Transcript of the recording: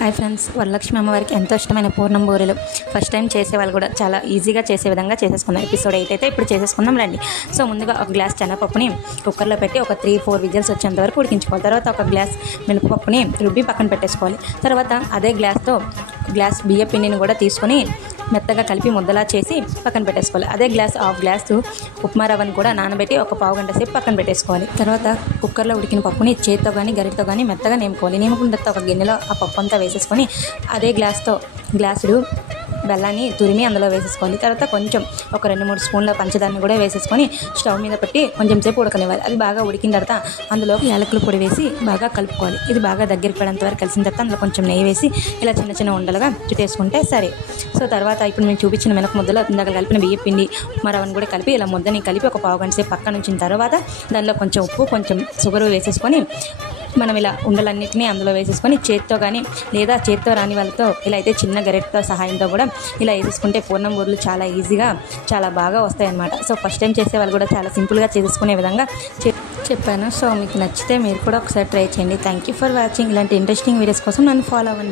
Hi friends, Varalakshmi అమ్మవారికి ఎంతో ఇష్టమైన పూర్ణం బూరెలు ఫస్ట్ టైం చేసేవాళ్ళు కూడా చాలా ఈజీగా చేసే విధంగా చేసేసుకుందాం. ఎపిసోడ్ 8 అయితే ఇప్పుడు చేసేసుకుందాం రండి. సో ముందుగా ఒక గ్లాస్ శనగపప్పుని కుక్కర్లో పెట్టి ఒక 3-4 విజిల్స్ వచ్చేంత వరకు ఉడికించుకోవాలి. తర్వాత ఒక గ్లాస్ మినపప్పుని రుబ్బి పక్కన పెట్టేసుకోవాలి. తర్వాత అదే గ్లాస్ బియ్య పిండిని కూడా తీసుకొని మెత్తగా కలిపి ముద్దలా చేసి పక్కన పెట్టేసుకోవాలి. అదే హాఫ్ గ్లాసు ఉప్మా రవ్వని కూడా నానబెట్టి ఒక పావు గంట సేపు పక్కన పెట్టేసుకోవాలి. తర్వాత కుక్కర్లో ఉడికిన పప్పుని చేతితో కానీ గరిటతో కానీ మెత్తగా నేముకోవాలి. నేముకున్న తర్వాత ఒక గిన్నెలో ఆ పప్పు అంతా వేసేసుకొని అదే గ్లాసుడు బెల్లాన్ని తురిమి అందులో వేసేసుకోవాలి. తర్వాత కొంచెం ఒక 2-3 స్పూన్ల పంచదారని కూడా వేసేసుకొని స్టవ్ మీద పెట్టి కొంచెం సేపు ఉడకనివ్వాలి. అది బాగా ఉడికిన తర్వాత అందులో యాలకుల పొడి వేసి బాగా కలుపుకోవాలి. ఇది బాగా దగ్గరికి పడేంత వరకు కలిసిన తర్వాత అందులో కొంచెం నెయ్యి వేసి ఇలా చిన్న చిన్న ఉండలుగా చుట్టేసుకుంటే సరే. సో తర్వాత ఇప్పుడు నేను చూపించిన మినప ముద్దలో ఇందాక కలిపిన బియ్య పిండి మరవని కూడా కలిపి ఇలా ముద్దని కలిపి ఒక పావు గంట సేపు పక్కన ఉంచిన తర్వాత దానిలో కొంచెం ఉప్పు కొంచెం షుగర్ వేసేసుకొని మనం ఇలా ఉండలన్నింటినీ అందులో వేసేసుకొని చేత్తో కానీ లేదా చేత్తో రాని వాళ్ళతో ఇలా అయితే చిన్న గరిటెతో సహాయంతో కూడా ఇలా వేసేసుకుంటే పూర్ణం బూరెలు చాలా ఈజీగా చాలా బాగా వస్తాయన్నమాట. సో ఫస్ట్ టైం చేసే వాళ్ళు కూడా చాలా సింపుల్గా చేసుకునే విధంగా చెప్పాను. సో మీకు నచ్చితే మీరు కూడా ఒకసారి ట్రై చేయండి. Thank you for watching. ఇలాంటి ఇంట్రెస్టింగ్ వీడియోస్ కోసం నన్ను ఫాలో అవ్వండి.